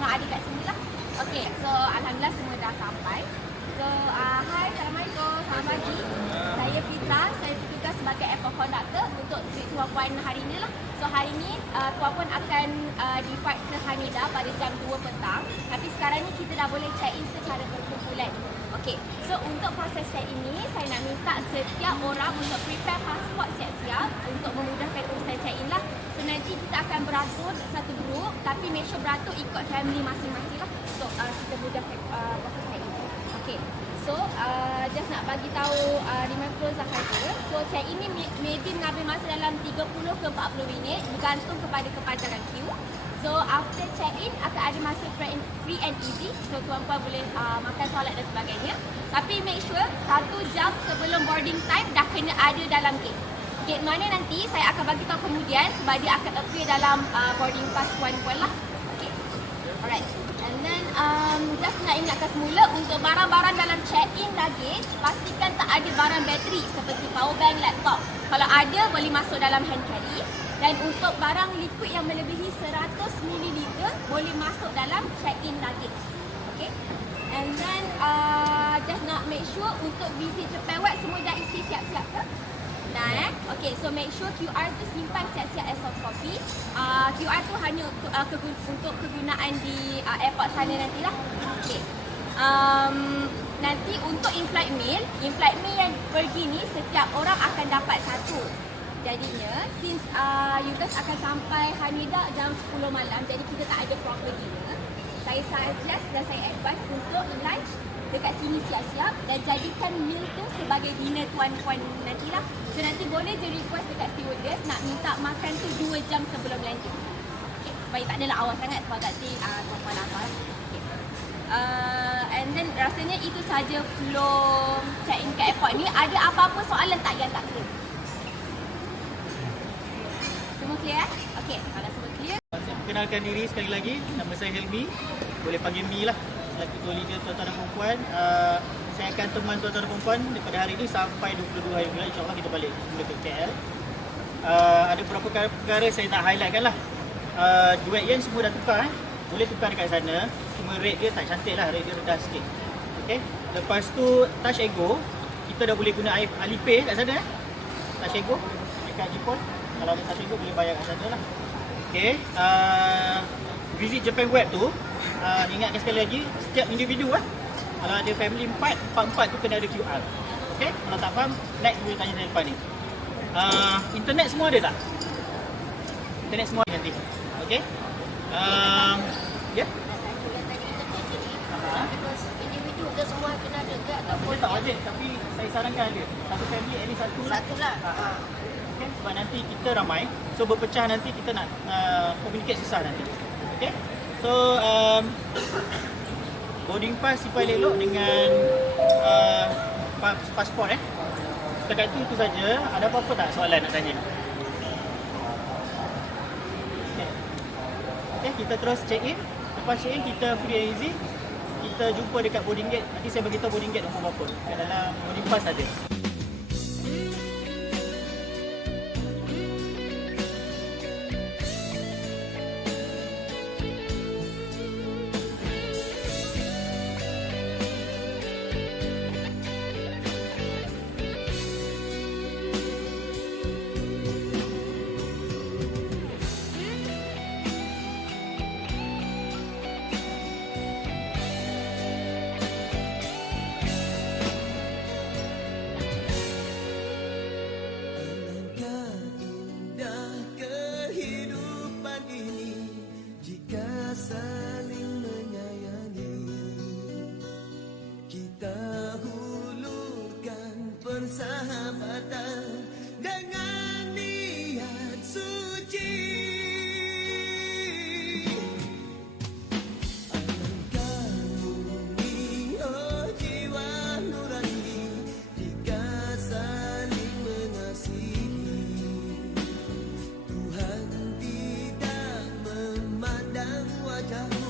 orang ada kat sini lah. Okay, so Alhamdulillah semua dah sampai. So, uh, hi, Assalamualaikum, selamat pagi. Saya Fitra, saya bertugas sebagai airport conductor untuk trip Tuan Puan hari ni lah. So, hari ni uh, Tuan Puan akan uh, depart ke Haneda pada jam 2 petang. Tapi sekarang ni kita dah boleh check in secara berkumpulan. Okay, so untuk proses check in ni, saya nak minta setiap orang untuk prepare pasport siap-siap untuk memudahkan urusan check in lah. So, nanti kita akan beratur satu grup tapi make sure beratur ikut family masing-masing lah. So, uh, kita mudahkan uh, proses check in. Okay, so uh, just nak bagi tahu uh, reminder sahaja. So check in ni may- maybe mengambil masa dalam 30 ke 40 minit bergantung kepada kepanjangan queue. So after check in akan ada masa free and, free and easy. So tuan-puan boleh uh, makan solat dan sebagainya. Tapi make sure satu jam sebelum boarding time dah kena ada dalam gate. Gate mana nanti saya akan bagi tahu kemudian sebab dia akan appear dalam uh, boarding pass puan-puan lah. Okay. Alright. And then um, just nak ingatkan semula untuk barang-barang dalam check-in luggage pastikan tak ada barang bateri seperti power bank, laptop. Kalau ada boleh masuk dalam hand carry dan untuk barang liquid yang melebihi 100 ml boleh masuk dalam check-in luggage. Okay. And then uh, just nak make sure untuk visit Japan Web semua dah isi siap-siap ke? Dah Okay, so make sure QR tu simpan siap-siap as soft copy. Uh, QR tu hanya untuk, uh, untuk kegunaan di uh, airport sana nantilah. Okay. Um, nanti untuk in-flight meal, in-flight meal yang pergi ni setiap orang akan dapat satu. Jadinya, since uh, you guys akan sampai Haneda jam 10 malam, jadi kita tak ada proper dinner. Saya suggest dan saya advise untuk lunch dekat sini siap-siap dan jadikan meal tu sebagai dinner tuan-puan nantilah. So nanti boleh je request dekat stewardess nak minta makan tu 2 jam sebelum landing. Okay, supaya tak adalah awal sangat sebab nanti uh, tuan-puan lapar. Okay. Uh, and then rasanya itu saja flow check-in ke airport ni. Ada apa-apa soalan tak yang tak clear? Semua clear eh? Okay, kalau semua clear. Perkenalkan diri sekali lagi. Nama saya Helmi. Boleh panggil Mi lah. Selaku tour leader tuan-tuan dan perempuan. Uh, saya akan teman tuan-tuan dan perempuan daripada hari ini sampai 22 hari bulan. InsyaAllah kita balik semula ke KL. Uh, ada beberapa perkara-perkara saya nak highlightkan lah. Uh, duet yen semua dah tukar eh. Boleh tukar dekat sana. Cuma rate dia tak cantik lah. Rate dia rendah sikit. Okay. Lepas tu Touch Ego. Kita dah boleh guna Ali- Alipay kat sana eh. Touch Ego. Dekat Jepun. Kalau ada Touch Ego boleh bayar kat sana lah. Okay. Uh, visit Japan Web tu. Uh, ingatkan sekali lagi. Setiap individu lah. Kalau ada family empat, empat-empat tu kena ada QR. Okay. Kalau tak faham, next boleh tanya saya depan ni. Uh, internet semua ada tak? Internet semua ada nanti. Okay. Um, ya. Yeah. Aha. individu ke semua kena ada ke ataupun Dia tak wajib tapi saya sarankan ada. Satu family at least satu lah. satu lah. Okay, sebab nanti kita ramai. So berpecah nanti kita nak uh, communicate susah nanti. Okay. So um, boarding pass simpan elok dengan uh, pa- pasport eh. Setakat itu itu saja. Ada apa-apa tak soalan nak tanya? Okay. Okay, kita terus check in. Lepas check in kita free and easy. Kita jumpa dekat boarding gate. Nanti saya beritahu boarding gate nombor berapa. Kat dalam boarding pass ada. jauh